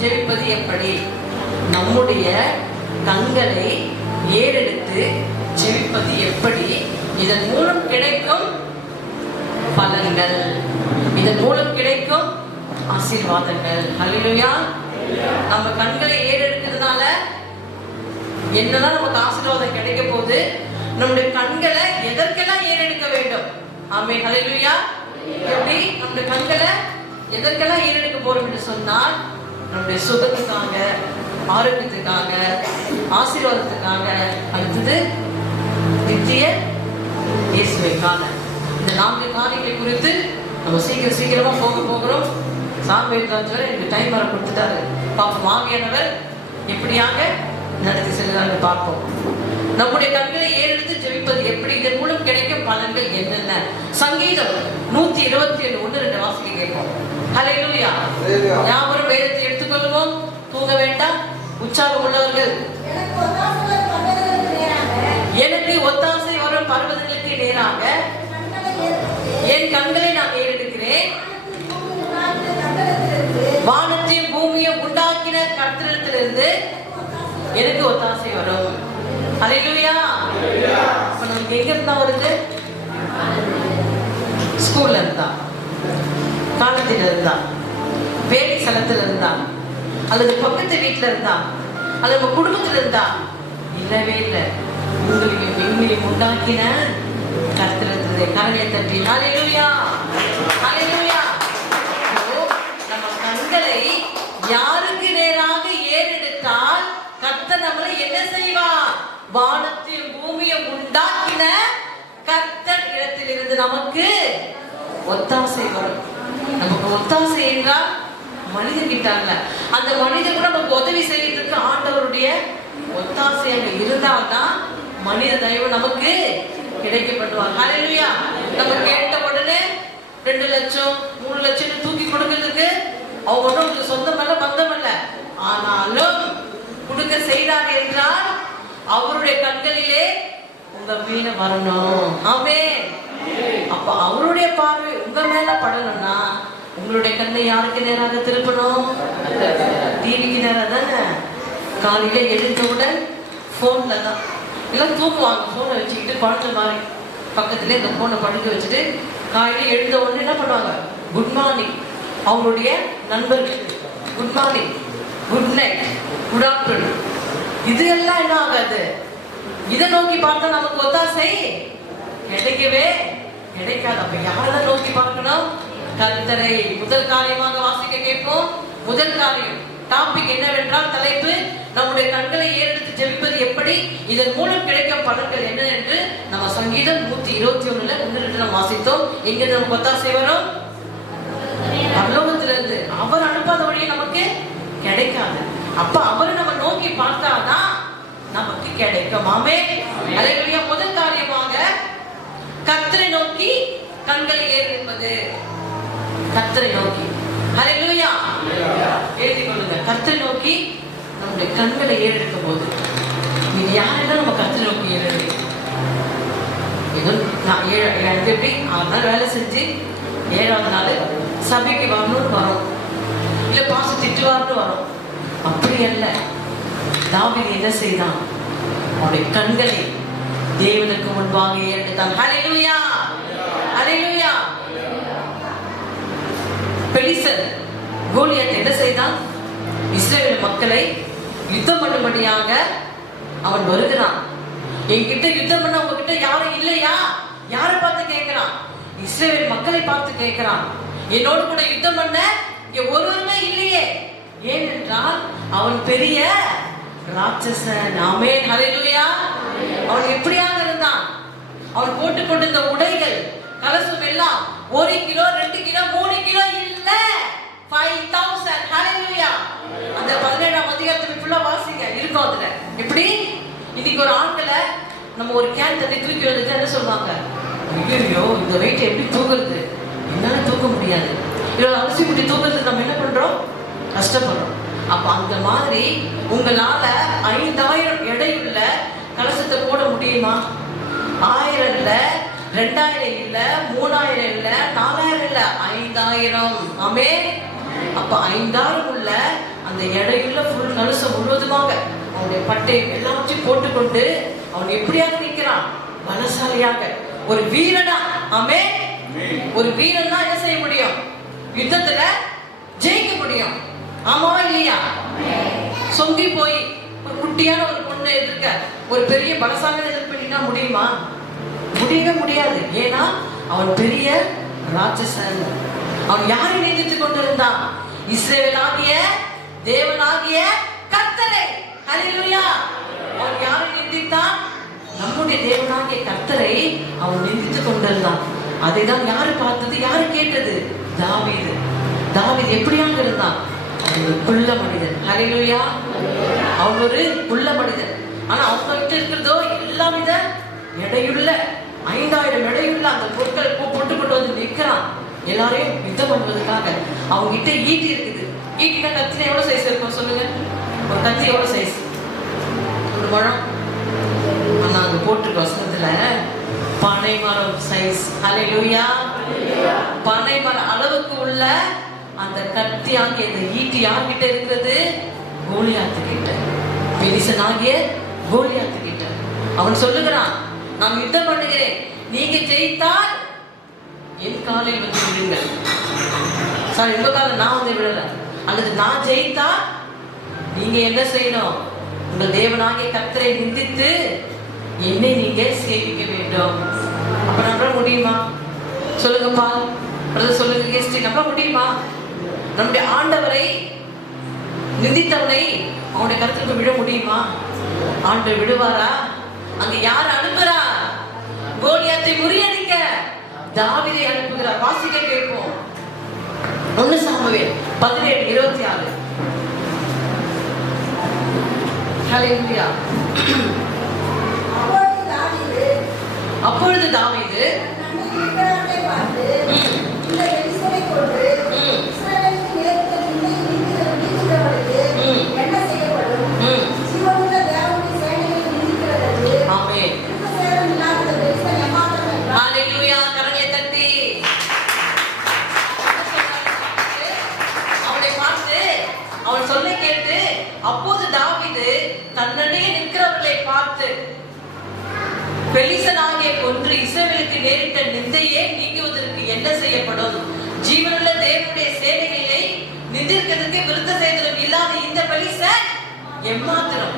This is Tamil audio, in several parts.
ஜெபிப்பது எப்படி? நம்முடைய கண்களை ஏறெடுத்து ஜெபிப்பது எப்படி? இதன் மூலம் கிடைக்கும் பலன்கள், இதன் மூலம் கிடைக்கும் ஆசீர்வாதங்கள். ஹல்லேலூயா. நம்ம கண்களை ஏறெடுக்கிறதுனால என்னதான் நமக்கு ஆசீர்வாதம் கிடைக்க போகுது? நம்முடைய கண்களை எதற்கெல்லாம் ஏறெடுக்க வேண்டும்? ஆமென். ஹல்லேலூயா. எப்படி நம்முடைய கண்களை எதற்கெல்லாம் ஏறெடுக்க போறோம் என்று சொன்னால், நம்முடைய சுகத்துக்காக, ஆரோக்கியத்துக்காக, ஆசீர்வாதத்துக்காக, அடுத்தது நித்திய இயேசுவைக்காக. இந்த 4 காரியங்களை குறித்து நம்ம சீக்கிரமா போகிறோம். சாம்பேத்ராஜ் வரை எனக்கு டைம் வர கொடுத்துட்டாரு. பாப்போம் ஆவியானவர் எப்படியாக நடத்தி செல்கிறாங்க பார்ப்போம். நம்முடைய கண்களை ஏறெடுத்து ஜெபிப்பது எப்படி? இதன் மூலம் கிடைக்கும் பலன்கள் என்னென்ன? சங்கீதம் 127:1-2 வாசிக்க கேட்போம். ஹல்லேலூயா. யாவரும் வேதத்தை எடுத்துக்கொள்வோம். தூங்க வேண்டாம். உற்சாகம் உள்ளவர்கள், எனக்கு ஒத்தாசை வரும் பர்வதங்களுக்கு நேராக என் கண்களை நான் ஏறெடுக்கிறேன். வானத்தையும் பூமியும் உண்டாக்கின கர்த்தரிடத்திலிருந்து எனக்கு ஒத்தாசை வரும். ஹல்லேலூயா. அப்ப நமக்கு எங்க இருந்தா வருது? ஸ்கூல்ல இருந்தா, காலத்துல இருந்தா, வேலை ஸ்தலத்துல இருந்தா, அல்லது பக்கத்து வீட்டுல இருந்தா, அல்லது நம்ம குடும்பத்துல இருந்தா? இல்லவே இல்லை. உங்களையும் எங்களையும் உண்டாக்கின கர்த்தரிடத்திலிருந்து கரங்களை தட்டி ஹல்லேலூயா, ஹல்லேலூயா. நம்ம கண்களை யாருக்கு நேராக ஏறெடுத்தால் கர்த்தர் நம்மளை என்ன செய்வார்? வானத்தையும் பூமியும் உண்டாக்கின கர்த்தர் இடத்திலிருந்து நமக்கு ஒத்தாசை வரும். நமக்கு ஒத்தாசை என்றால் மனிதன் கிட்டாங்க, அந்த மனிதன் கூட நமக்கு உதவி செய்யறதுக்கு ஆண்டவருடைய ஒத்தாசை அங்க இருந்தால்தான் மனித தயவு நமக்கு கிடைக்கப்படுவார். ஹல்லேலூயா. நம்ம கேட்ட உடனே 2 லட்சம் 3 லட்சம் தூக்கி கொடுக்கிறதுக்கு அவங்க ஒன்றும் சொந்தம் அல்ல, பந்தம் அல்ல. ஆனாலும் கொடுக்க செய்தார் என்றால் அவருடைய கண்களிலே உங்க மீன வரணும். ஆமென். அப்ப அவருடைய பார்வை உங்க மேல படணும்னா உங்களுடைய கண்ணை யாருக்கு நேராக திருப்பணும்? டிவிக்கு நேராக தானே. காலையில எழுந்தவுடன் போன்ல தான் எல்லாம் தூங்குவாங்க. போனை வச்சுக்கிட்டு குழந்தை மாதிரி பக்கத்துல இந்த போனை படுக்க வச்சுட்டு காலையில எழுந்த உடனே என்ன பண்ணுவாங்க? குட் மார்னிங் அவங்களுடைய நண்பர்களுக்கு good morning, good night, good afternoon. இது எல்லாம் என்ன ஆகாது? இதை நோக்கி பார்த்தா நமக்கு ஒத்தாசை கிடைக்கவே கிடைக்காது. அப்ப யாரதான் நோக்கி பார்க்கணும்? கர்த்தரை. முதல் காரியமாக வாசிக்க கேட்போம். முதல் காரியம் டாபிக் என்னவென்றால், தலைப்பு நம்முடைய கண்களை ஏறெடுத்து ஜெபிப்பது எப்படி, இதன் மூலம் கிடைக்கும் பலன்கள் என்ன என்று நம்ம சங்கீதம் 121:1-2 நம்ம வாசித்தோம். எங்க நமக்கு ஒத்தாசை வரும்? பரலோகத்திலிருந்து. அவர் அனுப்பாத வழியே நமக்கு கிடைக்காது. அப்ப அவரை நம்ம நோக்கி பார்த்தாதான் நமக்கு கிடைக்கும். ஆமென். ஹல்லேலூயா. முதல் காரியமாக கர்த்தரை நோக்கி கண்களை ஏறெடுப்பது. கர்த்தரை நோக்கி. ஹல்லேலூயா. எழுதி கொள்ளுங்க. கர்த்தரை நோக்கி நம்முடைய கண்களை ஏறெடுக்கும் போது நீங்க யாரெல்லாம் நம்ம கர்த்தரை நோக்கி ஏறெடுக்கும்? ஏதோ எப்படி 6 நாள் வேலை செஞ்சு 7வது நாள் சபைக்கு வரணும்னு வரும், இல்ல பாச திட்டுவார்னு வரும். அப்படி அல்ல. தாவீது என்ன செய்தான்? அவருடைய கண்களை தேவனுக்கு முன்பாக ஏறெடுத்தான். ஹல்லேலூயா, ஹல்லேலூயா. பெலிஸ்தன் கோலியாத் என்ன செய்தான்? இஸ்ரவேல் மக்களை யுத்தம் பண்ணும்படியாக அவன் வருகிறான். என்கிட்ட யுத்தம் பண்ண உங்ககிட்ட யாரும் இல்லையா? யாரை பார்த்து கேட்கிறான்? இஸ்ரவேல் மக்களை பார்த்து கேட்கிறான். என்னோடு கூட யுத்தம் பண்ண இங்க ஒருவருமே இல்லையே. ஏனென்றால் அவன் பெரிய ராட்சசன். ஆமென். ஹல்லேலூயா. அவன் எப்படியாக இருந்தான்? அவன் போட்டுக்கொண்டிருந்த உடைகள், கலசம் எல்லாம் 1 கிலோ 2 கிலோ 3 கிலோ இல்ல, 5000. ஹல்லேலூயா. அந்த 17ஆம் அதிகாரத்துல ஃபுல்லா வாசிங்க, இருக்கும் அதுல. எப்படி இன்னைக்கு ஒரு ஆண்களை நம்ம ஒரு கேன் தண்ணி தூக்கி வந்துட்டு என்ன சொல்லுவாங்க? ஐயோ இந்த வெயிட் எப்படி தூக்குறது? என்னால தூக்க முடியாது. இவ்வளவு அரிசி குட்டி தூக்குறதுக்கு நம்ம என்ன பண்றோம்? கஷ்டப்படுறோம். அப்ப அந்த மாதிரி உங்களால 5000 எடையுள்ள கலசத்தை போட முடியுமா? 1000 இல்ல, 2000 இல்ல, 3000 இல்ல, 4000 இல்ல, 5000. ஆமென். அப்ப 5000 உள்ள அந்த எடையுள்ள ஃபுல் கலசம் முழுவதுமாக அவனுடைய பட்டை எல்லாத்தையும் போட்டுக்கொண்டு அவன் எப்படியாக நிற்கிறான்? பலசாலியாக, ஒரு வீரனா. ஆமென். ஒரு வீரன் தான் என்ன செய்ய முடியும்? யுத்தத்துல ஜெயிக்க முடியும். ஆமாவா இல்லையா? சொங்கி போய் ஒரு குட்டியான ஒரு பொண்ணை எதிர்க்க ஒரு பெரிய பலசாலியை எதிர்ப்பினா முடியுமா? முடியவே முடியாது. ஏன்னா அவன் பெரிய ராட்சசன். அவன் யாரை நிந்தித்துக் கொண்டிருந்தான்? இஸ்ரவேலாகிய தேவனாகிய கர்த்தரை. ஹல்லேலூயா. அவன் யாரை நிந்தித்தான்? நம்முடைய தேவனாகிய கர்த்தரை அவன் நிந்தித்துக் கொண்டிருந்தான். அதை தான் யாரு பார்த்தது? யாரு கேட்டது? தாவீது. தாவீது எப்படியாக இருந்தான்? அவன் ஒரு குள்ள மனிதன். ஹல்லேலூயா. அவன் ஒரு குள்ள மனிதன். ஆனா அவங்ககிட்ட இருக்கிறதோ எல்லா வித எடையுள்ள 5000 எடையுள்ள அந்த பொருட்களை போட்டு கொண்டு வந்து நிற்கிறான். எல்லாரையும் யுத்தம் பண்ணுவதற்காக. அவங்க கிட்ட ஈட்டி இருக்குது. ஈட்டினா கத்தினா எவ்வளவு சைஸ் இருக்கும் சொல்லுங்க? ஒரு கத்தி எவ்வளவு சைஸ்? ஒரு முழம். ஆனா அங்க போட்டிருக்க வசனத்துல பனை மரம் சைஸ். ஹல்லேலூயா. பனை மரம் அளவுக்கு உள்ள அந்த கத்தி ஆகிய அந்த ஈட்டி யார்கிட்ட இருக்கிறது? கோலியாத்து கிட்ட. பெலிசனாகிய கோலியாத்து கிட்ட. அவன் சொல்லுகிறான், நான் யுத்தம் பண்ணுகிறேன், நீங்க ஜெயித்தால் என் காலில் வந்து விடுங்கள். சார் எங்க காலில் நான் வந்து விடல. அல்லது நான் ஜெயித்தா நீங்க என்ன செய்யணும்? உங்க தேவனாகிய கர்த்தரை நிந்தித்து என்னை நீங்க சேவிக்க வேண்டும். அப்ப நம்ப முடியுமா? சொல்லுங்கப்பா, சொல்லுங்க கேஸ்டி, நம்ப முடியுமா? நம்முடைய ஆண்டவரை நிந்தித்தவனை அவனுடைய கருத்துக்கு விட முடியுமா? ஆண்டவர் விடுவாரா? அங்க யார் அனுப்புறா? கோலியாத்தை முறியடிக்க தாவீதை அனுப்புகிறார். வாசிக்க கேட்போம். 1 சாமுவேல் 17:26. ஹல்லேலூயா. அப்பொழுது தாவீது அப்போது தாவீது தன்னடைய நிற்கிறவர்களை பார்த்து, பெலிஸ்தனாகிய கொன்று இஸ்ரவேலுக்கு நேரிட்ட நிந்தையே நீங்குவதற்கு என்ன செய்யப்படும்? ஜீவனுள்ள தேவனுடைய சேனைகளை நிந்திக்கிறதுக்கு விருத்த சேதனம் இல்லாத இந்த பெலிஸ்தன் எம்மாத்திரம்?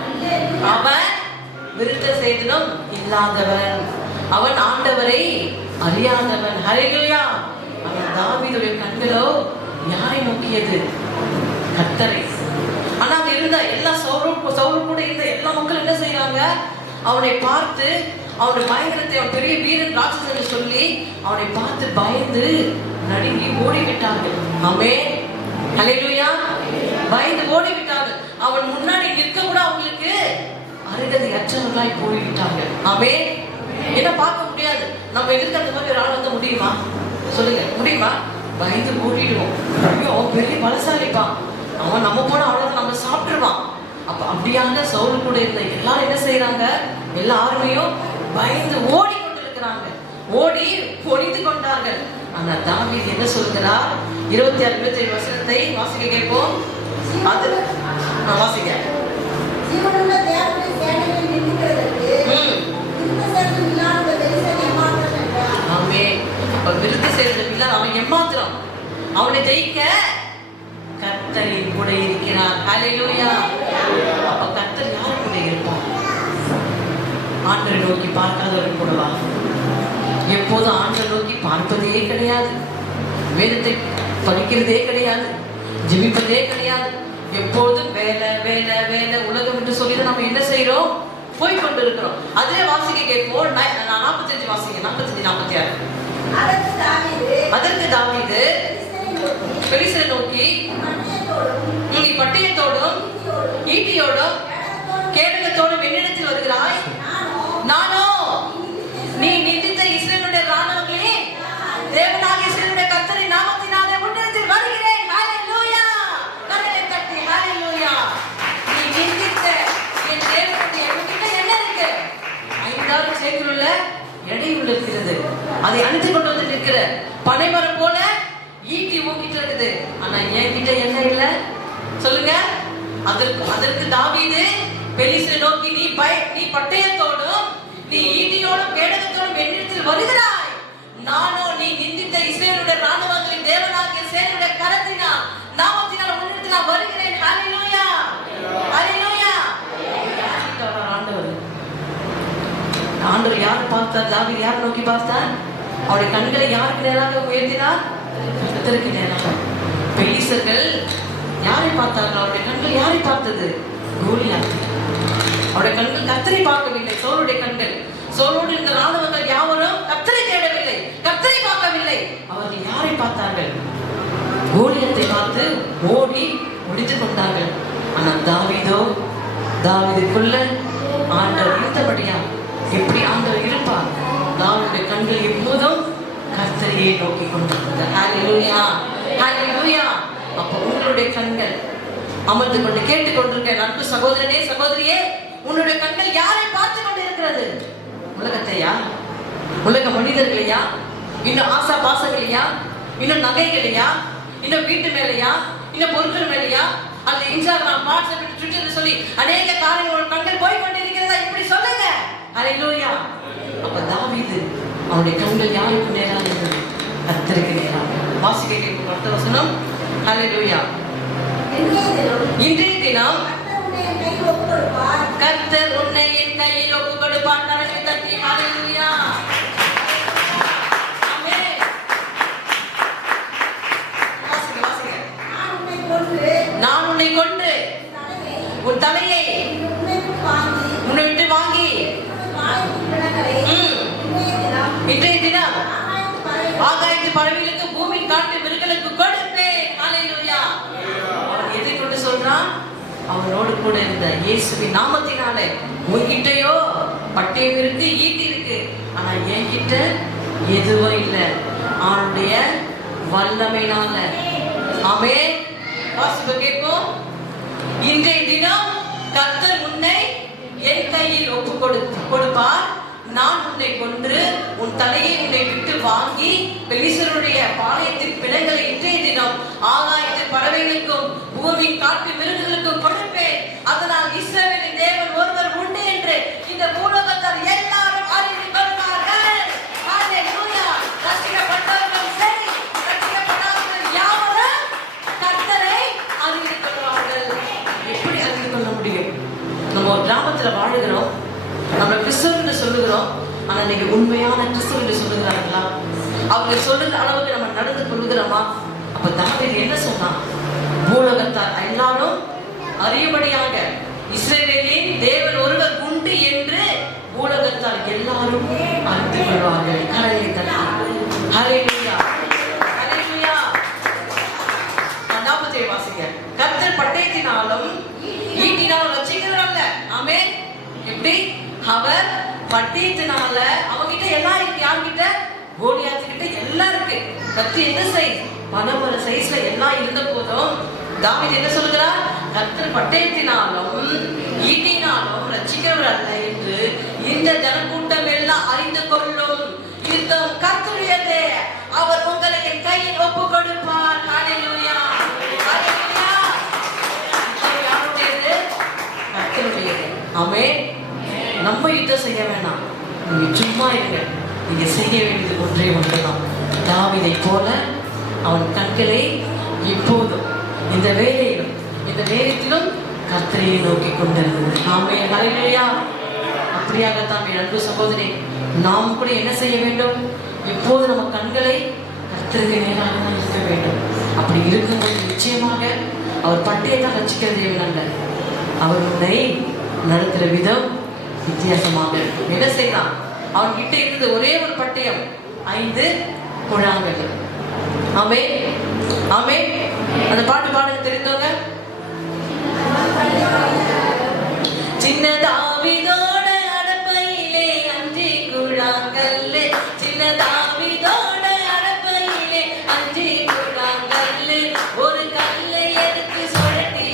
அவன் விருத்த சேதனம் இல்லாதவன், அவன் ஆண்டவரை அறியாதவன். ஹல்லேலூயா. அவன் தாவீதுடைய கண்களோ யாரை நோக்கியது? கர்த்தரை. ஆனா அங்க இருந்த எல்லா சவுலும் கூட இருந்த எல்லா மக்களும் என்ன செய்யறாங்க? அவனை பார்த்து அவனுடைய பயங்கரத்தை, அவன் பெரிய வீரன் ராட்சசன் சொல்லி அவனை பார்த்து பயந்து நடுங்கி ஓடிவிட்டார்கள். ஆமென். ஹல்லேலூயா. பயந்து ஓடிவிட்டார்கள். அவன் முன்னாடி நிற்க கூட அவங்களுக்கு அருகதை அற்றவர்களாய் போய்விட்டாங்க. ஆமென். என்ன பார்க்க முடியாது. நம்ம எதிர்த்து அந்த மாதிரி ஒரு ஆள் வந்து முடியுமா? சொல்லுங்க, முடியுமா? பயந்து ஓடிடுவோம். ஐயோ, அவன் பெரிய பலசாலிப்பான், அவன் நம்ம போன அவ்வளவு நம்ம சாப்பிட்டுருவான். அப்ப அப்படியான சவுல் கூட இருந்த எல்லாரும் என்ன செய்யறாங்க? எல்லா ஆர்மையும் பயந்து ஓடி கொண்டிருக்கிறாங்க. ஓடி பொழிந்து கொண்டார்கள். ஆனா தாவீது என்ன சொல்கிறார்? 26-27 வசனத்தை வாசிக்க கேட்போம். அது வாசிக்க. ஆமென். அப்ப விருத்த சேதனம் இல்லாத அவன் எம்மாத்திரம்? அவனை ஜெயிக்க கர்த்தரின் கூட இருக்கிறார். ஹல்லேலூயா. அப்ப கர்த்தர் யார் கூட இருப்பான்? ஆண்டரை நோக்கி பார்க்காதவர்கள் கூடவா? எப்போதும் ஆண்டரை நோக்கி பார்ப்பதே கிடையாது, வேதத்தை படிக்கிறதே கிடையாது, ஜெபிப்பதே கிடையாது. எப்போதும் வேலை வேலை வேலை உலகம் என்று சொல்லி நம்ம என்ன செய்யறோம்? போய் கொண்டு இருக்கிறோம். அதே வாசிக்க கேட்போம். 45 வாசிங்க. 45-46. அதற்கு தாவீது பெலிஸ்தரை நோக்கி, நீ பட்டயத்தோடும் ஈட்டியோடும் கேடகத்தோடும் என்னிடத்தில் வருகிறாய், நானோ நீ நிந்தித்த இஸ்ரவேலுடைய ராணுவங்களே தேவனாகிய இஸ்ரவேலுடைய கர்த்தரின் நாமத்தினாலே உன்னிடத்தில் வருகிறேன். ஹல்லேலூயா. கரங்களை தட்டி ஹல்லேலூயா. நீ நிந்தித்த என் தேவனுடைய என்கிட்ட என்ன இருக்கு? 5000 சேக்கல் உள்ள எடை உள்ள இருக்கிறது. அதை அணிந்து கொண்டு வந்து நிற்கிற பனைமரம் போல ஈட்டி ஊக்கிட்டு இருக்குது. ஆனா என்கிட்ட என்ன இல்ல? சொல்லுங்க. அதற்கு தாவீது பெலிஸ்தரை நோக்கி, நீ பட்டயத்தோடும் நீ ஈட்டியோடும் கேடகத்தோடும் என்னிடத்தில் வருகிறாய், நானோ நீ நிந்தித்த இஸ்ரவேலுடைய ராணுவங்களின் தேவனாகிய சேனையுடைய கரத்தினால் நாமத்தினால் உன்னிடத்தில் நான் வருகிறேன். ஹல்லேலூயா, ஹல்லேலூயா. ஆண்டவர் யார் பார்த்தார்? தாவீது யார் நோக்கி பார்த்தார்? அவருடைய கண்களை யாருக்கு நேராக உயர்த்தினார்? கர்த்தருக்கு நேராக. பெலிஸ்தர்கள் யாரை பார்த்தார்கள்? அவருடைய கண்கள் யாரை பார்த்தது? கோலியாத்தை. அவருடைய கண்கள் கர்த்தரை பார்க்கவில்லை. சவுலுடைய கண்கள், சவுலோடு இருந்த ராணுவங்கள் யாவரும் கர்த்தரை தேடவில்லை, கர்த்தரை பார்க்கவில்லை. அவர்கள் யாரை பார்த்தார்கள்? கோலியாத்தை பார்த்து ஓடி ஒளித்துக் கொண்டார்கள். ஆனால் தாவீதுக்குள்ள ஆண்டவர் இருந்தபடியா எப்படி ஆண்டவர் இருப்பார்? தாவீதுடைய கண்கள் எப்போதும் கர்த்தரையே நோக்கி கொண்டிருந்தது. ஹல்லேலூயா, ஹல்லேலூயா. அப்ப உங்களுடைய கண்கள் அமர்ந்து கொண்டு கேட்டுக் கொண்டிருக்க அன்பு சகோதரனே, சகோதரியே, உன்னுடைய கண்கள் யாரை பார்த்து கொண்டு இருக்கிறது? உலகத்தையா? உலக மனிதர்களையா? இன்னும் ஆசா பாசங்களையா? இன்னும் நகைகளையா? இன்னும் வீட்டு மேலையா? இன்னும் பொருட்கள் மேலையா? அல்ல இன்ஸ்டாகிராம், வாட்ஸ்அப், ட்விட்டர் சொல்லி அநேக காரியங்கள் கண்கள் போய் கொண்டிருக்கிறதா? இப்படி சொல்லுங்க. ஹல்லேலூயா. அப்ப தாவீது அவருடைய கண்கள் யாருக்கு நேராக இருந்தது? கர்த்தருக்கு நேராக. வாசிக்க கேட்கும் அடுத்த வசனம். ஹல்லேலூயா. இன்றைய தினம் கர்த்தர் உன்னை என் கையில் ஒப்புக் கொடுப்பார். கரங்களை தட்டி ஹல்லேலூயா. ஆமென். வாசிங்க. நான் உன்னை கொன்று உன் தலையை உன்னை விட்டு வாங்கி இன்றைய தினம் ஆகாயத்து பறவைகளுக்கு பூமி காட்டு மிருகங்களுக்கு கொடுப்பேன். ஹல்லேலூயா. எதை கொண்டு சொல்றான்? அவனோடு கூட இருந்த இயேசுவின் நாமத்தினாலே. உன்கிட்டயோ பட்டயம் இருக்கு, ஈட்டி இருக்கு, ஆனா என்கிட்ட எதுவும் இல்லை. அவனுடைய வல்லமையினால. ஆமென். வாசிப்பு கேட்போம். இன்றைய தினம் கர்த்தர் உன்னை என் கையில் ஒப்புக் கொடுப்பார். நான் உன்னை கொன்று உன் தலையை உன்னை விட்டு வாங்கி பெலிஸ்தருடைய பாளையத்தின் பிணங்களை இன்றைய தினம் ஆகாயத்து பறவைகளுக்கும் பூமி காட்டு மிருகங்களுக்கும் கொடுப்பேன். அதனால் இஸ்ரவேலின் தேவன் ஒருவர் உண்டு என்று இந்த பூலோகத்தார் எல்லாரும் அறிந்து கொள்வார்கள். ஹல்லேலூயா. ரட்சிக்கப்பட்டவர்கள் சரி, ரட்சிக்கப்படாதவர்கள் யாவரும் கர்த்தரை அறிந்து கொள்வார்கள். எப்படி அறிந்து கொள்ள முடியும்? நம்ம ஒரு கிராமத்துல வாழுகிறோம், நம்ம கிறிஸ்தவர்கள் சொல்லுகிறோம், ஆனா நீங்க உண்மையான கிறிஸ்தவர்கள் சொல்லுகிறார்களா? அவங்க சொல்லுகிற அளவுக்கு நம்ம நடந்து கொள்கிறோமா? அப்ப தாவீது என்ன சொன்னான்? பூலோகத்தார் எல்லாரும் அறியும்படியாக இஸ்ரவேலின் தேவன் ஒருவர் உண்டு என்று பூலோகத்தார் எல்லாரும் அறிந்து கொள்வார்கள். கரங்களை தட்டி ஹல்லேலூயா, ஹல்லேலூயா. 40 வாசிங்க. கர்த்தர் பட்டயத்தினாலும் ஈட்டினாலும் ரட்சிக்கிறவர் அல்ல. ஆமென். எப்படி? அவர் பட்டயத்தினால அவங்கிட்ட எல்லாம் இருக்கு. யார்கிட்ட? கோலியாத்துக்கிட்ட எல்லாம் இருக்கு. கத்தி என்ன சைஸ்? பனமர சைஸ்ல எல்லாம் இருந்த போதும் தாவீது என்ன சொல்கிறார்? கர்த்தர் பட்டயத்தினாலும் ஈட்டினாலும் ரட்சிக்கிறவர் அல்ல என்று இந்த ஜனக்கூட்டம் எல்லாம் அறிந்து கொள்ளும். யுத்தம் கர்த்தருடையதே, அவர் உங்களை என் கையில் ஒப்புக் கொடுப்பார். ஹல்லேலூயா, ஹல்லேலூயா. யாருடையது? கர்த்தருடையது. ஆமென். நம்ம யுத்தம் செய்ய வேணாம், நீங்க சும்மா இருங்க. நீங்க செய்ய வேண்டியது ஒன்றே ஒன்றுதான். தாவீதை போல அவன் கண்களை இப்போதும் இந்த வேலையிலும் இந்த நேரத்திலும் கர்த்தரையை நோக்கி கொண்டிருந்தது. ஆமென், ஹல்லேலூயா. அப்படியாகத்தான் என் அன்பு சகோதரி, நாம் கூட என்ன செய்ய வேண்டும்? இப்போது நம்ம கண்களை கர்த்தருக்கு நேராக தான் இருக்க வேண்டும். அப்படி இருக்கும்போது நிச்சயமாக அவர் பட்டயத்தை ரட்சிக்கிற தேவன் அல்ல. அவர் உன்னை நடத்துகிற விதம் வித்தியாசமாக இருக்கும். என்ன செய்யலாம்? அவன் கிட்ட இருந்தது ஒரே ஒரு பட்டயம், 5 குழாங்கள். ஆமென், ஆமென். அந்த பாட்டு பாடுங்க தெரிந்தவங்க. சின்ன தாவீதோட அடப்பையிலே 5 குழாங்கள், சின்ன தாவீதோட அடப்பையிலே 5 குழாங்கள், ஒரு கல்லை எடுத்து சுழட்டி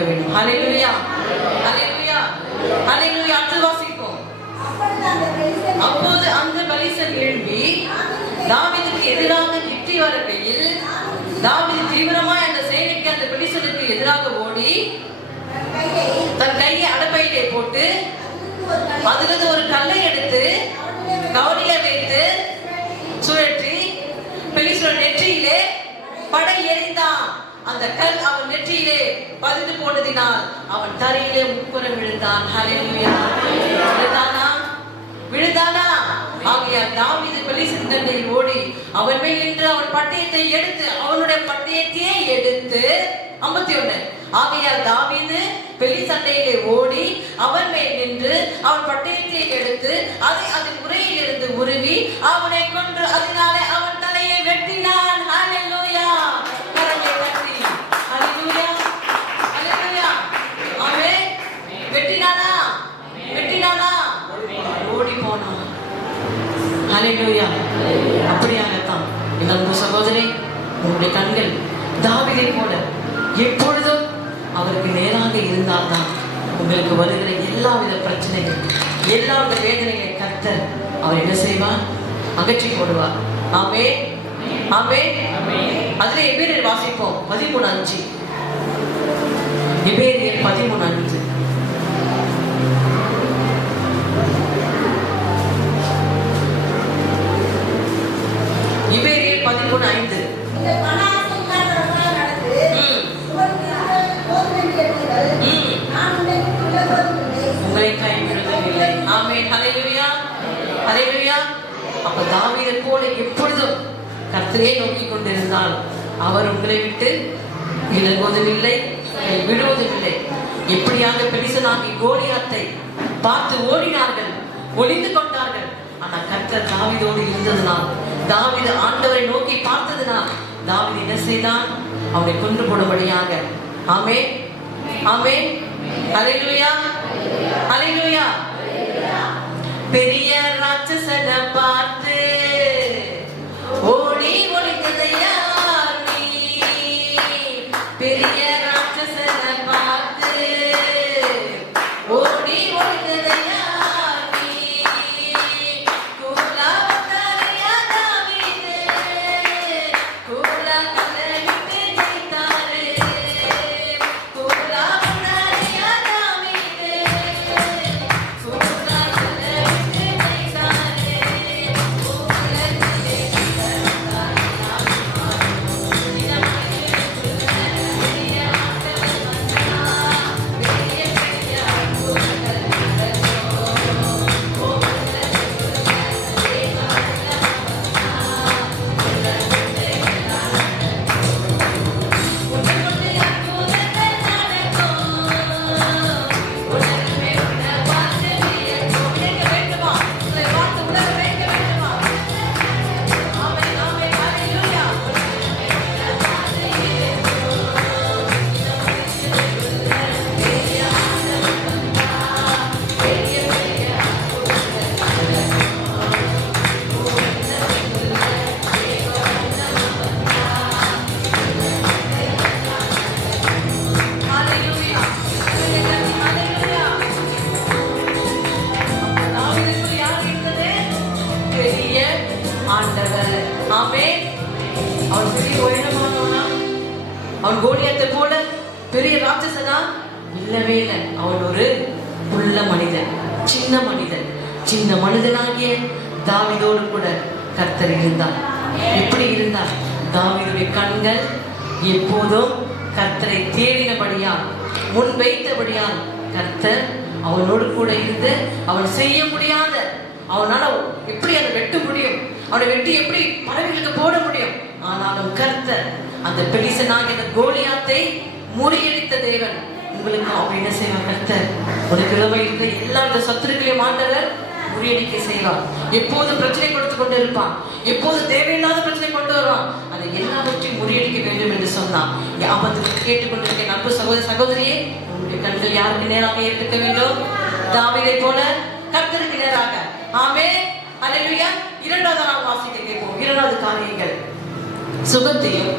இருக்க வேண்டும். ஹல்லேலூயா, ஹல்லேலூயா, ஹல்லேலூயா. அடுத்து வாசிப்போம். அப்போது அந்த பெலிஸ்தன் எழும்பி தாவீதுக்கு எதிராக கிட்டி வருகையில், தாவீது தீவிரமாய் அந்த சேனைக்கு அந்த பெலிஸ்தனுக்கு எதிராக ஓடி தன் கையை அடப்பையிலே போட்டு அதிலிருந்து ஒரு கல்லை எடுத்து கவரிலே வைத்து சுழற்றி பெலிஸ்தன் நெற்றியிலே படை எறிந்தான். அந்த கல் அவன் நெற்றியிலே பதிந்து போனதினால் அவன் தரையிலே முக்குற விழுந்தான். ஹல்லேலூயா. விழுந்தானா? விழுந்தானா? ஆகையால் தாவீது பெலிஸ்தன் தண்டையில் ஓடி அவன் மேல் நின்று அவன் பட்டயத்தை எடுத்து அவனுடைய பட்டயத்தையே எடுத்து 51. ஆகையால் தாவீது பெலிஸ்தண்டையிலே ஓடி அவன் மேல் நின்று அவன் பட்டயத்தை எடுத்து அதை அதன் உரையில் இருந்து உருவி அவனை கொன்று அதனாலே அவன் தலையை வெட்டினான். ஹல்லேலூயா. கரங்களை தட்டி ஹல்லேலூயா, ஹல்லேலூயா. ஆமென். வெட்டினானா? வெட்டினானா? ஓடி போனான். ஹல்லேலூயா. அப்படியாகத்தான் என் அன்பு சகோதரே, உங்களுடைய கண்கள் தாவீதை போல எப்பொழுதும் அவருக்கு நேராக இருந்தால்தான் உங்களுக்கு வருகிற எல்லாவித பிரச்சனைகள், எல்லாவித வேதனைகளை கர்த்தர் அவர் என்ன செய்வார்? அகற்றி போடுவார். ஆமென், ஆமென். அதிலே எபிரேயர் வாசிப்போம் 13:5. எபிரேயர் 13:5. எபிரேயர் 13:5. உங்களை கைவிடுவதில்லை. ஆமென், ஹல்லேலூயா, ஹல்லேலூயா. அப்ப தாவீதை போல எப்பொழுதும் கர்த்தரை நோக்கி கொண்டிருந்தால் அவர் உங்களை விட்டு விலகுவதும் இல்லை, விடுவதும் இல்லை. எப்படியாக பெலிஸ்தனாகிய கோலியாத்தை பார்த்து ஓடினார்கள், ஒளிந்து கொண்டார்கள். ஆனால் கர்த்தர் தாவீதோடு இருந்ததனால், தாவீது ஆண்டவரை நோக்கி பார்த்ததனால் தாவீது என்ன செய்தான்? அவனை கொன்று போடும்படியாக. ஆமென், ஆமென், ஹல்லேலூயா, ஹல்லேலூயா. பெரிய ராட்சசனை பார்த்து ஓடி ஒளிந்தது யார் நீ? பெரிய ராட்சசனை பார்த்து ஓடி ஒளிந்தது யார் நீ? கூலா வந்தாரையா தாவீது, கூலா கல்லை விட்டு ஜெயித்தாரு. கூலா வந்தாரையா தாவீது, கூலா கல்லை விட்டு ஜெயித்தாரு. அவன் கோலியாத்தை போல பெரிய ராட்சசனா? இல்லவே இல்லை. அவன் ஒரு உள்ள மனிதன், சின்ன மனிதன். சின்ன மனிதனாகிய தாவீதோடு கூட கர்த்தர் இருந்தார். எப்படி இருந்தார்? தாவீதுடைய கண்கள் எப்போதும் கர்த்தரை தேடினபடியால், முன் வைத்தபடியால் கர்த்தர் அவனோடு கூட இருந்து அவன் செய்ய முடியாத, அவனால எப்படி அதை வெட்ட முடியும், அவனை வெட்டி எப்படி பறவைகளுக்கு போட முடியும், ஆனாலும் கர்த்தர் அந்த பெலிஸ்தனாகிய கோலியாத்தை முறியடித்த தேவன். உங்களுக்கு அவன் என்ன செய்வார்? கர்த்தர் உனக்கு இருக்க எல்லா சத்துருக்களையும் ஆண்டவர் முறியடிக்க செய்வார். எப்போது பிரச்சனை கொடுத்து கொண்டு இருப்பான், எப்போது தேவையில்லாத பிரச்சனை கொண்டு வருவான், அதை எல்லாவற்றையும் முறியடிக்க வேண்டும் என்று சொன்னான். ஆபத்துக்கு கேட்டுக்கொண்டிருக்க அன்பு சகோதர சகோதரியே, உங்களுடைய கண்கள் யாருக்கு நேராக இருக்க வேண்டும்? தாவீதை போல கர்த்தருக்கு நேராக. ஆமென், அல்லேலூயா. இரண்டாவது நாம் வாசிக்க கேட்போம். இரண்டாவது காரியங்கள், சுகத்தையும்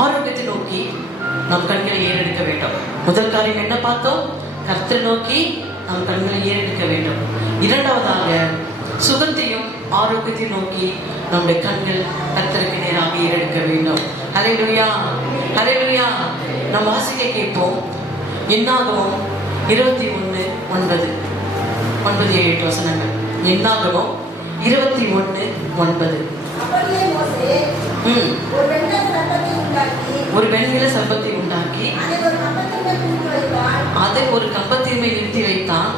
ஆரோக்கியத்தை நோக்கி நம் கண்களை ஏறெடுக்க வேண்டும். முதல் காரியம் என்ன பார்த்தோம்? கர்த்தரை நோக்கி நம் கண்களை ஏறெடுக்க வேண்டும். இரண்டாவதாக சுகத்தையும் ஆரோக்கியத்தையும் நோக்கி நம்முடைய கண்கள் கர்த்தருக்கு நேராக ஏறெடுக்க வேண்டும். ஹல்லேலூயா, ஹல்லேலூயா. நாம் வாசிக்க கேட்போம். என்னாகமம் 21:9, 9-7 வசனங்கள். என்னாகமம் 21:9. ஒரு வெண்கல சர்ப்பத்தை உண்டாக்கி அதை ஒரு கம்பத்தின் மேல் நிறுத்தி வைத்தான்.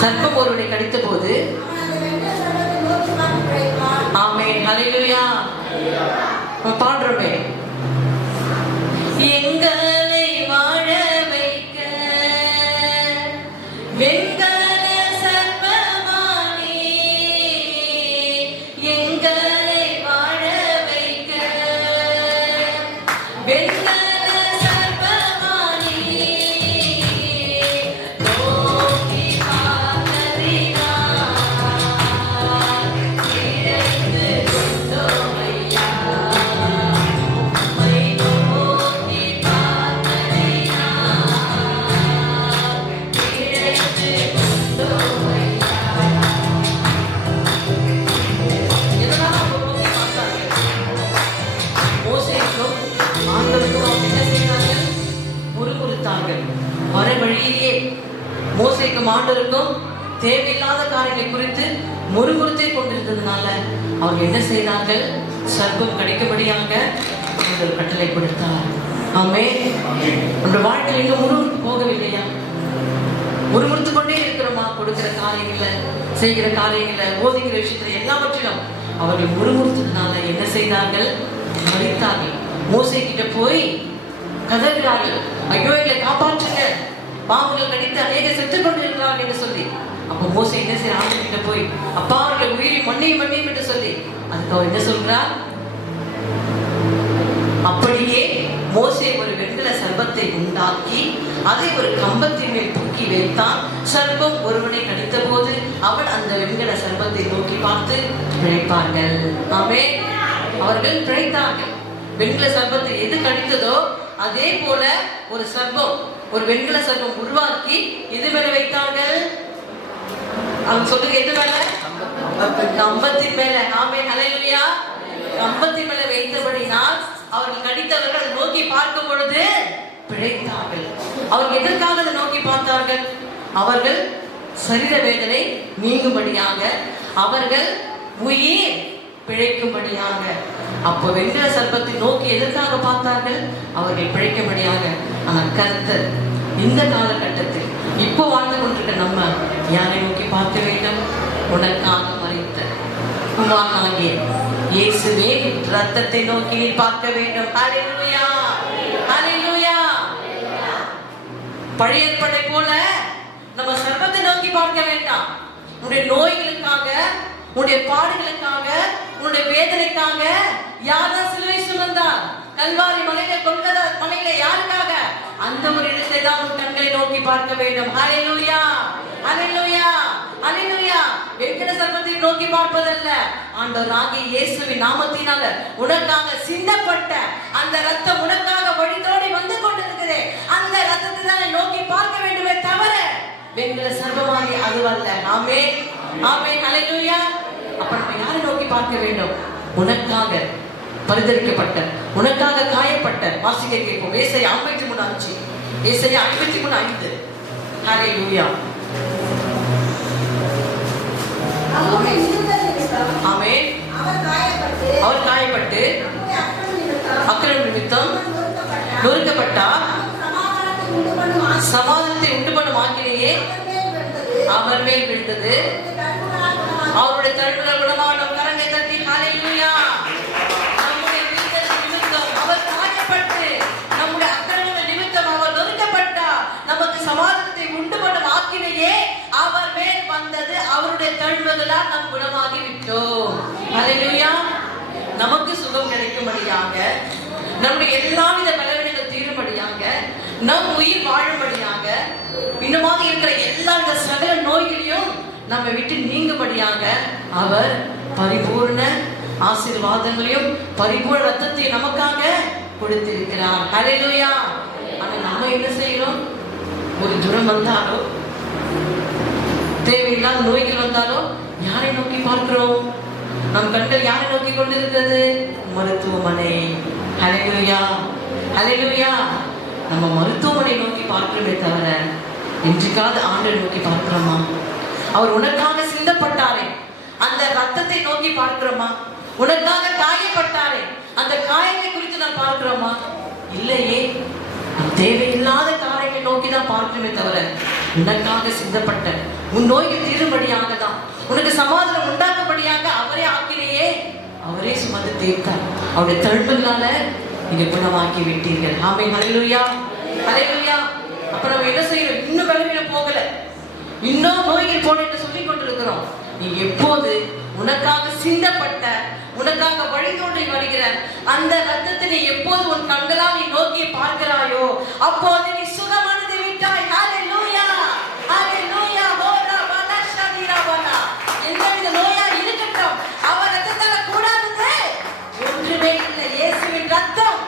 சர்ப்பம் ஒருவனை கடித்த போது, ஆமென், ஹல்லேலூயா. பாடுறோமே, எங்களை வாழ வைக்க வெண்கல சர்ப்பமானே, எங்களை வாழ வைக்க வெண்கல சர்ப்பமானே, நோக்கி பார்த்ததினால் கிடைத்து கொண்டோமையா, உம்மை நோக்கி பார்த்ததினால் கிடைத்து கொண்டோமையா. இதெல்லாம் அவங்க நோக்கி பார்த்தார்கள். மோசேக்கும் ஆண்டவருக்கும் அவங்க என்ன செய்தார்கள்? முறுமுறுத்தார்கள். வர வழியிலேயே மோசேக்கும் ஆண்டவருக்கும் தேவையில்லாத காரியங்களை குறித்து முறுமுறுத்தே கொண்டிருந்ததுனால அவங்க என்ன செய்தார்கள்? சர்ப்பம் கடிக்கும்படியாக ஒரு கட்டளை கொடுத்தார். ஆமென். நம்முடைய வாழ்க்கையில் இன்னும் முறுமுறுத்து போகவில்லையா? முறுமுறுத்து கொண்டே இருக்கிறோமா? கொடுக்கிற காரியங்களை, செய்கிற காரியங்களை, போதிக்கிற விஷயத்துல எல்லாவற்றிலும் அவர்கள் முறுமுறுத்ததுனால என்ன செய்தார்கள்? மறித்தார்கள். மோசே கிட்ட போய் கதறுகிறார்கள், ஐயோ எங்களை காப்பாற்றுங்க, பாம்புகள் கடித்து அநேக செத்துக் கொண்டிருக்கிறார்கள் என்று சொல்லி. அப்போ மோசே என்ன செய்ய? ஆண்டவர் கிட்ட போய், அப்பா அவர்கள் உயிரை மன்னியும் மன்னியும் என்று சொல்லி, அதுக்கு அவர் என்ன சொல்றார்? அப்படியே மோசே ஒரு வெண்கல சர்ப்பத்தை உண்டாக்கி அதை ஒரு கம்பத்தின் மேல் தூக்கி வைத்தான். சர்ப்பம் ஒருவனை கடித்த போது அவன் அந்த வெண்கல சர்ப்பத்தை நோக்கி பார்த்து பிழைப்பார்கள். ஆமென். அவர்கள் பிழைத்தார்கள். வெண்கல சர்ப்பத்தை எது கடித்ததோ அதே போல ஒரு சர்ப்பம், ஒரு வெண்கல சர்ப்பம் உருவாக்கி எது மேல வைத்தார்கள்? அவங்க சொல்லுங்க, எது மேல? கம்பத்தின் மேல. ஆமென், ஹல்லேலூயா. கம்பத்தின் மேல வைத்தபடினால் அவர்கள் கடித்தவர்கள் நோக்கி பார்க்கும் பொழுது பிழைத்தார்கள். அவர்கள் எதற்காக அதை நோக்கி பார்த்தார்கள்? அவர்கள் சரீர வேதனை நீங்கும்படியாக, அவர்கள் உயிர் பிழைக்கும்படியாக. அப்போ வெண்கல சர்ப்பத்தை நோக்கி எதற்காக பார்த்தார்கள்? அவர்கள் பிழைக்கும்படியாக. ஆனால் கர்த்தர் இந்த காலகட்டத்தில் இப்போ வாழ்ந்து கொண்டிருக்க நம்ம யாரை நோக்கி பார்க்க வேண்டும்? உனக்காக மரித்த குமாரனாகிய இயேசுவே ரத்தத்தை நோக்கி நீ பார்க்க வேண்டும். ஹல்லேலூயா, ஹல்லேலூயா. பழைய ஏற்பாட்டை போல நம்ம சர்ப்பத்தை நோக்கி பார்க்க வேண்டாம். உன்னுடைய நோய்களுக்காக, உன்னுடைய பாடுகளுக்காக, உன்னுடைய வேதனைக்காக யார்தான் சிலுவை சுமந்தார்? கல்வாரி மலையில கொல்கதா மலையில யாருக்காக? அந்த ஒரு இடத்தை தான் உன் கண்களை நோக்கி பார்க்க வேண்டும். ஹல்லேலூயா, ஹல்லேலூயா, ஹல்லேலூயா. வெண்கல சர்ப்பத்தை நோக்கி பார்ப்பதல்ல, ஆண்டவராகிய இயேசுவின் நாமத்தினால உனக்காக சிந்தப்பட்ட அந்த ரத்தம் உனக்காக வழிதோடி வந்து கொண்டிருக்கிறதே, அந்த ரத்தத்தை தான் நோக்கி பார்க்க வேண்டுமே தவிர வெண்கல சர்ப்பமாகி அதுவல்ல. ஆமென், ஆமென், ஹல்லேலூயா. அப்ப நம்ம யாரை நோக்கி பார்க்க வேண்டும்? உனக்காக பரிதரிக்கப்பட்ட, உனக்காக காயப்பட்ட. வாசிக்க கேட்போம். ஏசாயா 53:5. ஏசாயா 53:5. ஹல்லேலூயா. ஆமென். அவர் காயப்பட்டு அக்கிரம நிமித்தம் நொறுக்கப்பட்டார். சமாதானத்தை உண்டு பண்ணும் ஆக்கினையே அவர் மேல் விழுந்தது. அவருடைய தழும்புகள் குணமான கரங்களை தட்டி ஹல்லேலூயா. நம்முடைய விடுதலை நிமித்தம் அவர் காயப்பட்டு, நம்முடைய அக்கிரமங்கள் நிமித்தம் அவர் நொறுக்கப்பட்டார். நமக்கு சமாதானத்தை உண்டு பண்ணும் ஆக்கினையே அவர் மேல் வந்தது. அவருடைய தழும்புகளால் நாம் குணமாகி விட்டோம். ஹல்லேலூயா. நமக்கு சுகம் கிடைக்கும்படியாக, நம்முடைய எல்லாவித பலவீனங்கள் தீரும்படியாக, நம் உயிர் வாழும்படியாக, இன்னுமாக இருக்கிற எல்லா சகல நோய்களையும் நம்ம விட்டு நீங்கும்படியாக அவர் பரிபூர்ண ஆசீர்வாதங்களையும் பரிபூர்ண ரத்தத்தை நமக்காக கொடுத்திருக்கிறார். ஹல்லேலூயா. ஆனா நம்ம என்ன செய்யறோம்? ஒரு ஜுரம் வந்தாலோ, தேவையில்லாத நோய்கள் வந்தாலோ யாரை நோக்கி பார்க்கிறோம்? நம் கண்கள் யாரை நோக்கி கொண்டிருக்கிறது? மருத்துவமனை. ஹல்லேலூயா, ஹல்லேலூயா. நம்ம மருத்துவமனை நோக்கி பார்க்கிறோமே தவிர என்றைக்காவது ஆண்டவரை நோக்கி பார்க்கிறோமா? அவர் உனக்காக சிந்தப்பட்டாரே, அந்த ரத்தத்தை நோக்கி பார்க்கிறோமா? உனக்காக காயப்பட்டாரே, அந்த காயத்தை குறித்து நான் பார்க்கிறோமா? இல்லையே. நம் தேவையில்லாத காரியங்களை நோக்கி தான் பார்க்கிறோமே தவிர உனக்காக சிந்தப்பட்ட உன் நோய்கள் தீரும்படியாக தான், உனக்கு சமாதானம் உண்டாக்கும்படியாக அவரே ஆக்கினையே, அவரே சுமந்து தீர்த்தார். அவருடைய தழும்புகளால நீங்க குணமாக்கி விட்டீர்கள். ஆமென். ஹல்லேலூயா, ஹல்லேலூயா. அப்ப நம்ம என்ன செய்யறோம்? இன்னும் பலவீன போகல, இன்னும் நோய்கள் போன என்று சொல்லிக் கொண்டிருக்கிறோம். நீ எப்போது உனக்காக சிந்தப்பட்ட, உனக்காக வழிதோன்றி வருகிற அந்த ரத்தத்தை நீ எப்போது உன் கண்களால் நீ நோக்கி பார்க்கிறாயோ அப்போது நீ சுகமானதை விட்டாய். ஹல்லேலூயா, ஹல்லேலூயா. ஹோரா வலா ஷதீரா வலா. எந்தவித நோயா இருக்கட்டும், அவர் ரத்தத்தால கூடாதது ஒன்றுமே இல்லை. இயேசுவின் ரத்தம்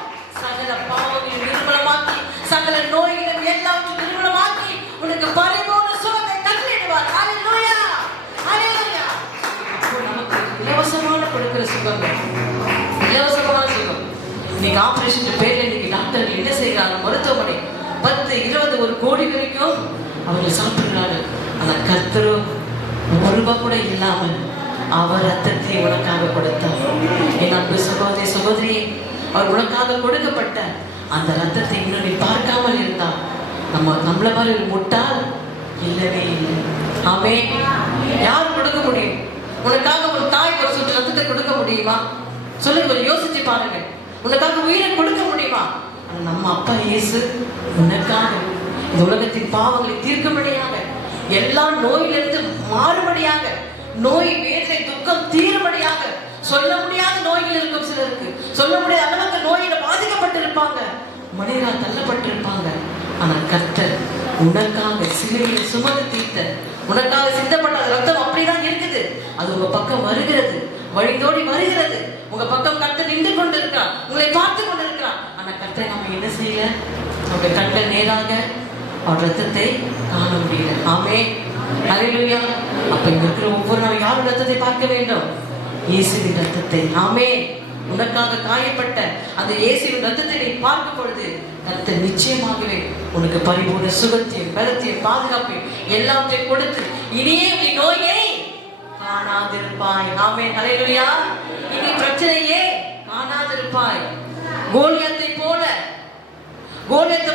சகல பாவங்களையும் நிர்மூலமாக்கி, சகல நோய்களையும் எல்லாவற்றையும் நிர்மூலமாக்கி உனக்கு பரிபூர்ண சுகத்தை கட்டளையிடுவார். ஹல்லேலூயா, ஹல்லேலூயா. நமக்கு இலவசமான கொடுக்கிற சுகம், இலவசமான சுகம். இன்னைக்கு ஆபரேஷன் பேர்ல இன்னைக்கு டாக்டர்கள் என்ன செய்யறாங்க? மருத்துவமனை 10, 20, 1 கோடி வரைக்கும் அவர்கள் சாப்பிடுறாங்க. ஆனா கர்த்தரோ ஒரு ரூபாய் கூட இல்லாமல் அவர் ரத்தத்தை உனக்காக கொடுத்தார். என் அன்பு சகோதரி, சகோதரியே, அவர் உனக்காக கொடுக்கப்பட்ட அந்த ரத்தத்தை இன்னும் நீ பார்க்காமல் இருந்தால் நம்மள மாதிரி ஒரு முட்டாள் இல்லவே இல்லை. ஆமே. யார் கொடுக்க முடியும்? உனக்காக ஒரு தாய் ஒரு சொட்டு ரத்தத்தை கொடுக்க முடியுமா? சொல்லுங்க, யோசிச்சு பாருங்க. உனக்காக உயிரை கொடுக்க முடியுமா? நம்ம அப்பா இயேசு உனக்காக இந்த உலகத்தின் பாவங்களை தீர்க்கும்படியாக, எல்லா நோயிலிருந்து மாறுபடியாக, நோய் வேதனை துக்கம் தீரும்படியாக, சொல்ல முடியாத நோய்கள் இருக்கும் சிலருக்கு, சொல்ல முடியாத அளவுக்கு நோயில பாதிக்கப்பட்டிருப்பாங்க, மனிதரால் தள்ளப்பட்டிருப்பாங்க. ஆனா கர்த்தர் உனக்காக சிலுவையில் சுமந்து தீர்த்த, உனக்காக சிந்தப்பட்ட ரத்தம் அப்படிதான் இருக்குது. அது உங்க பக்கம் வருகிறது, வழிதோடி வருகிறது. உங்க பக்கம் கர்த்தர் நின்று கொண்டிருக்கிறார், உங்களை பார்த்து கொண்டிருக்கிறார். ஆனா கர்த்தர் நம்ம என்ன செய்யல? உங்க கண்கள் நேராக அவர் ரத்தத்தை காண முடியல. ஆமே, ஹல்லேலூயா. அப்ப இங்க இருக்கிற ஒவ்வொரு நாளும் யாரும் ரத்தத்தை பார்க்க வேண்டும்? இயேசுவின் ரத்தத்தை. ஆமே. உனக்காக காயப்பட்ட அந்த இயேசுவின் ரத்தத்தை நீ பார்க்கும் பொழுது கர்த்தர் நிச்சயமாகவே உனக்கு பரிபூர்ண சுகத்தையும் பலத்தையும் பாதுகாப்பையும் எல்லாத்தையும் கொடுத்து இனியே நீ நோயை காணாதிருப்பாய். ஆமே, ஹல்லேலூயா. இனி பிரச்சனையே காணாதிருப்பாய். கோலியாத்தை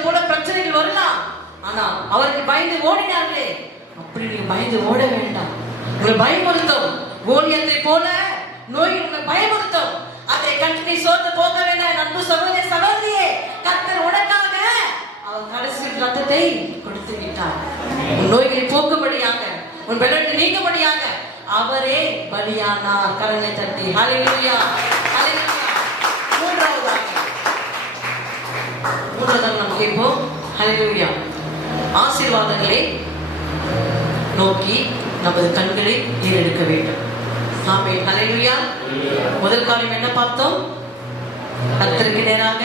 போல பிரச்சனைகள் வரலாம். ஆனா அவருக்கு பயந்து ஓடினார்களே, அப்படி நீ பயந்து ஓட வேண்டாம். உங்களை பயமுறுத்தும் கோலியாத்தை போல நோய் உங்களை பயமுறுத்தும். அதை கண்டு நீ சோர்ந்து போக வேண்டாம். அன்பு சகோதரி, சகோதரியே, கர்த்தர் உனக்காக அவர் கடைசி ரத்தத்தை கொடுத்து விட்டார். உன் நோய்களை போக்கும்படியாக, உன் பலவீனத்தை நீக்கும்படியாக அவரே பலியானார். கரங்களை தட்டி ஹல்லேலூயா, ஹல்லேலூயா. மூன்றாவதாக நம்ம கேட்போம். ஹல்லேலூயா. ஆசீர்வாதங்களை நோக்கி நமது கண்களை ஏறெடுக்க வேண்டும். ஆமென், ஹல்லேலூயா. முதல் காரியம் என்ன பார்த்தோம்? கர்த்தருக்கு நேராக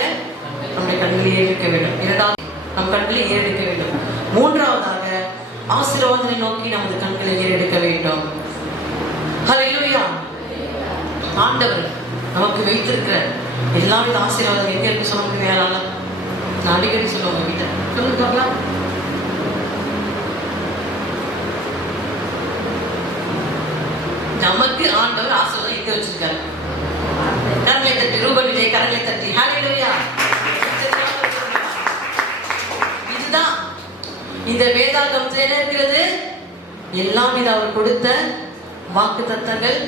நம்முடைய கண்களை ஏறெடுக்க வேண்டும். இரண்டாவது, நம் கண்களை ஏறெடுக்க வேண்டும். மூன்றாவதாக ஆசீர்வாதங்களை நோக்கி நமது கண்களை ஏறெடுக்க வேண்டும். ஹல்லேலூயா. ஆண்டவர் நமக்கு வைத்திருக்கிற எல்லா வித ஆசீர்வாதம் எங்க இருக்கு சொல்ல முடியும்? யாரால? நான் அடிக்கடி சொல்லுவாங்க வீட்டை சொல்லுங்க. நமக்கு ஆண்டவர் ஆசீர்வாதம் எங்க வச்சிருக்காரு? கரங்களை தட்டி, ரூபன் விஜய் கரங்களை தட்டி ஹல்லேலூயா. இதுதான் இந்த வேதாகமத்தில் என்ன இருக்கிறது? எல்லாவித அவர் கொடுத்த வாக்கு தத்தங்கள்,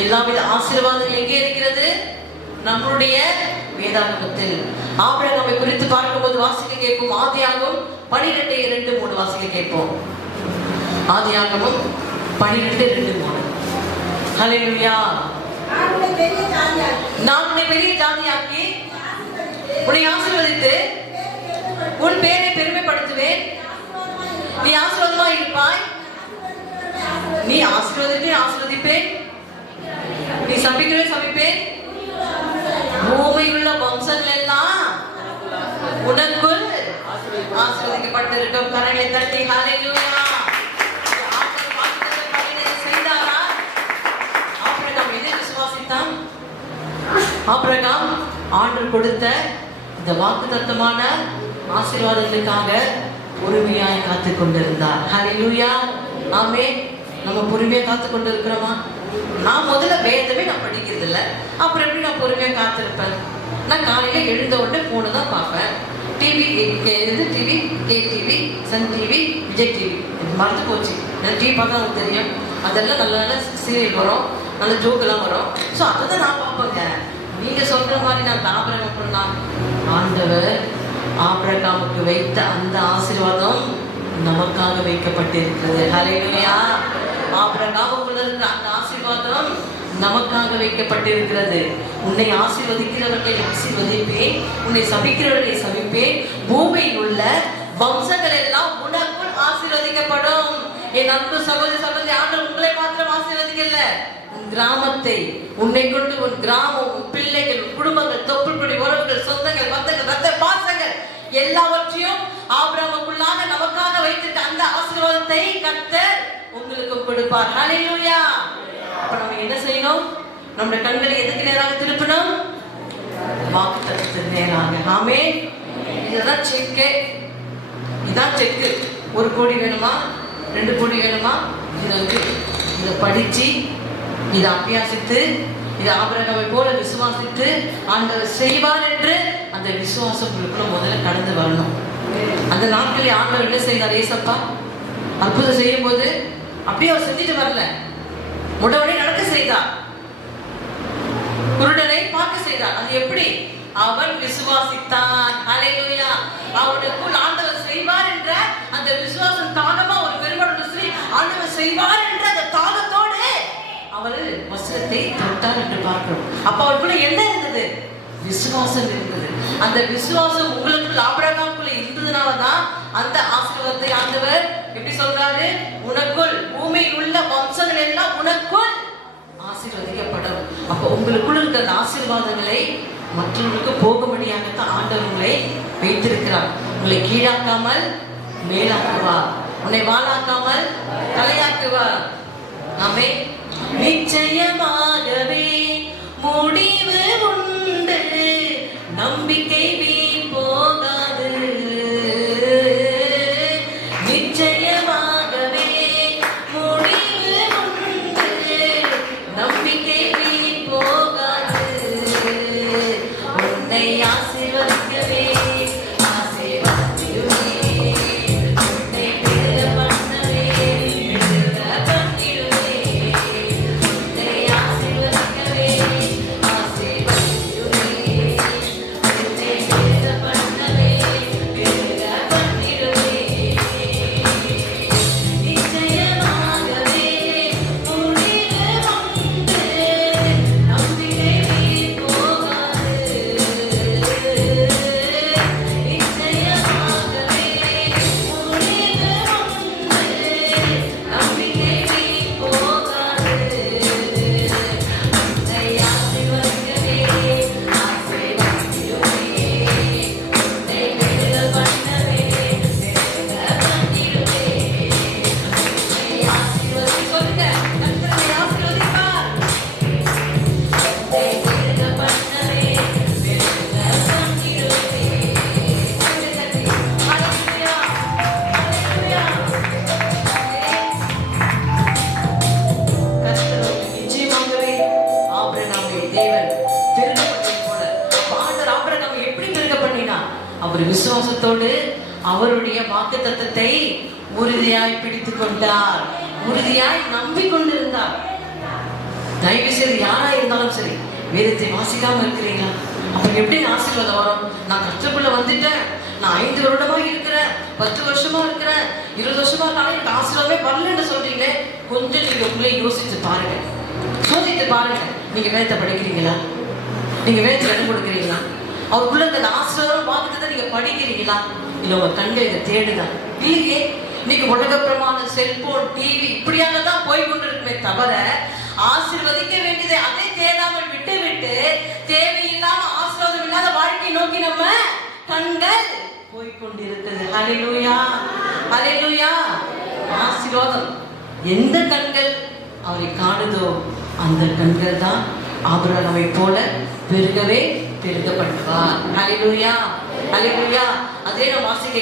எல்லாவித ஆசீர்வாதங்கள் எங்கே இருக்கிறது? நம்முடைய வேதாகமத்தில். ஆபிரகாமை குறித்து பார்க்கும்போது வாசிக்க கேட்போம். ஆதியாகமம் 12:2-3 வாசிக்க கேட்போம். ஆதியாகமம் 12:2-3. ஹல்லேலூயா. நான் உன்னை பெரிய ஜாதியாக்கி உன்னை ஆசீர்வதித்து உன் பேரை பெருமைப்படுத்துவேன். நீ ஆசீர்வாதமாய் இருப்பாய். நீ ஆசீர்வதிப்பேன், நீ சபிக்கிறேன் சபிப்பேன். பூமியில் உள்ள வம்சங்கள் எல்லாம் உனக்குள் ஆசீர்வதிக்கப்பட்டிருக்கும். கரங்களை தட்டி ஹalleluya. ஆபிரகாம் வாக்குத்தத்தம் பண்ணினதை செய்தாரா? ஆபிரகாம் எதை விசுவாசித்தான்? ஆபிரகாம் ஆண்டவர் கொடுத்த இந்த வாக்குத்தத்தமான ஆசீர்வாதங்களுக்காக பொறுமையாய் காத்து கொண்டிருந்தார். ஹalleluya. ஆமென். நம்ம பொறுமையா காத்து கொண்டு இருக்கிறோமா? நான் முதல்ல வேதமே நான் படிக்கிறது இல்லை, அப்புறம் எப்படி நான் பொறுமையா காத்திருப்பேன்? நான் காலையில எழுந்த உடனே போனை தான் பார்ப்பேன். TV, TV, KTV, Sun TV, Vijay TV, இது மறந்து போச்சு. எனக்கு டிவி பார்த்தா உங்களுக்கு தெரியும், அதெல்லாம் நல்ல நல்ல சீரியல் வரும், நல்ல ஜோக்கெல்லாம் வரும். ஸோ அதை தான் நான் பார்ப்பேங்க. நீங்க சொல்ற மாதிரி நான் ஆபிரகாம் பண்ணலாம். ஆண்டவர் ஆபிரகாமுக்கு வைத்த அந்த ஆசீர்வாதம் நமக்காக வைக்கப்பட்டிருக்கிறது. ஹல்லேலூயா. ஆபிரகாமுக்குள்ள இருக்கிற அந்த ஆசீர்வாதம் நமக்காக வைக்கப்பட்டிருக்கிறது. உன்னை ஆசீர்வதிக்கிறவர்களை ஆசீர்வதிப்பேன், உன்னை சபிக்கிறவர்களை சபிப்பேன், பூமியில் உள்ள வம்சங்கள் எல்லாம் உனக்குள் ஆசீர்வதிக்கப்படும். என் அன்பு சகோதரி சகோதரி, ஆண்டவர் உங்களை மாத்திரம் ஆசீர்வதிக்கல, உன் கிராமத்தை, உன்னை கொண்டு உன் கிராமம், உன் பிள்ளைகள், உன் குடும்பங்கள், தொப்புள்குடி உறவுகள், சொந்தங்கள், பந்தங்கள், ரத்த பாசங்கள் எல்லாவற்றையும் ஆபிரகாமுக்குள்ளாக நமக்காக வைத்திருக்க அந்த ஆசீர்வாதத்தை கர்த்தர் உங்களுக்கு கொடுப்பார். ஹல்லேலூயா. அப்ப நம்ம என்ன செய்யணும்? நம்முடைய கண்களை எதுக்கு நேராக திருப்பணும்? வாக்குத்தத்தத்துக்கு நேராக. ஆமென். இதுதான் செக்கு. இதான் செக்கு. 1 கோடி வேணுமா, 2 கோடி வேணுமா? இதை படிச்சு, இதை அபியாசித்து, இதை ஆபிரகாமை போல விசுவாசித்து ஆண்டவர் செய்வார் என்று அந்த விசுவாசம் உங்களுக்குள்ள முதல்ல கடந்து வரணும். அந்த நாட்களில் ஆண்டவர் என்ன செய்தார்? ஏசப்பா அற்புதம் செய்யும் போது அப்படியே அவர் செஞ்சுட்டு வரல, உடனே நடக்க செய்தார், குருடனை பார்க்க செய்தார். அது எப்படி? அவன் விசுவாசித்தான். ஹல்லேலூயா. அவனுக்குள் ஆண்டவர் செய்வார் என்ற அந்த விசுவாசம் தாகமா ஒரு பெருமளவு சொல்லி ஆண்டவர் செய்வார் என்ற அந்த தாகத்தோடு அவர் வசனத்தை தொட்டார் என்று பார்க்கிறோம். அப்ப அவருக்குள்ள என்ன இருந்தது? விசுவாசம் இருந்தது. அந்த விசுவாசம் உங்களுக்குள்ள ஆபிரகாமுக்குள்ள இருந்ததுனாலதான் அந்த ஆசீர்வாதத்தை ஆண்டவர் எப்படி சொல்றாரு? உனக்குள் பூமியில் உள்ள வம்சங்கள் எல்லாம் உனக்குள் ஆசீர்வதிக்கப்படும். அப்ப உங்களுக்குள்ள இருக்கிற ஆசீர்வாதங்களை மற்றவர்களுக்கு போகும்படியாகத்தான் ஆண்டவர் உங்களை வைத்திருக்கிறார். உங்களை கீழாக்காமல் மேலாக்குவார், உன்னை வாளாக்காமல் தலையாக்குவார். ஆமென். நிச்சயமாகவே முடிவு உண்டு, நம்பிக்கை வீண் போகாது. நிச்சயமாகவே முடிவு உண்டு, நம்பிக்கை வீண் போகாது. உன்னை ஆசீர்வதிக்கவே அவர் விசுவாசத்தோடு அவருடைய வாக்குத்தத்தத்தை உறுதியாய் பிடித்துக் கொண்டார், உறுதியாய் நம்பிக்கொண்டிருந்தார். தயவு செய்து யாரா இருந்தாலும் சரி, வேதத்தை வாசிக்காம இருக்கிறீங்களா? அப்ப எப்படி ஆசீர்வாதம் வரும்? நான் கஷ்டக்குள்ள வந்துட்டேன், நான் 5 வருடமா இருக்கிறேன், 10 வருஷமா இருக்கிறேன், 20 வருஷமா இருந்தாலும் எனக்கு ஆசீர்வாதமே வரலன்னு சொல்றீங்களே. கொஞ்சம் நீங்க உங்களே யோசிச்சு பாருங்க, சோதித்து பாருங்க. நீங்க வேதத்தை படிக்கிறீங்களா? நீங்க வேதத்தை இடம் கொடுக்குறீங்களா? அவருக்குள்ள இந்த ஆசீர்வாதம் வாக்குத்தத்தை நீங்க படிக்கிறீங்களா? இல்ல உங்க கண்கள் இதை தேடுதான்? இல்லையே. இன்னைக்கு உலகப்பிரமான செல்போன், டிவி இப்படியாக தான் போய் கொண்டிருக்குமே தவிர ஆசீர்வதிக்க வேண்டியதை அதை தேடாமல் விட்டு விட்டு தேவையில்லாம ஆசீர்வாதம் இல்லாத வாழ்க்கையை நோக்கி நம்ம கண்கள் போய்கொண்டிருக்கிறது. ஹல்லேலூயா, ஹல்லேலூயா. ஆசீர்வாதம். எந்த கண்கள் அவரை காணுதோ அந்த கண்கள் தான் ஆபிரகாமை போல பெருகவே பெருக பண்ணுவார். ஹல்லேலூயா, ஹல்லேலூயா. அதே நாம் வாசிக்க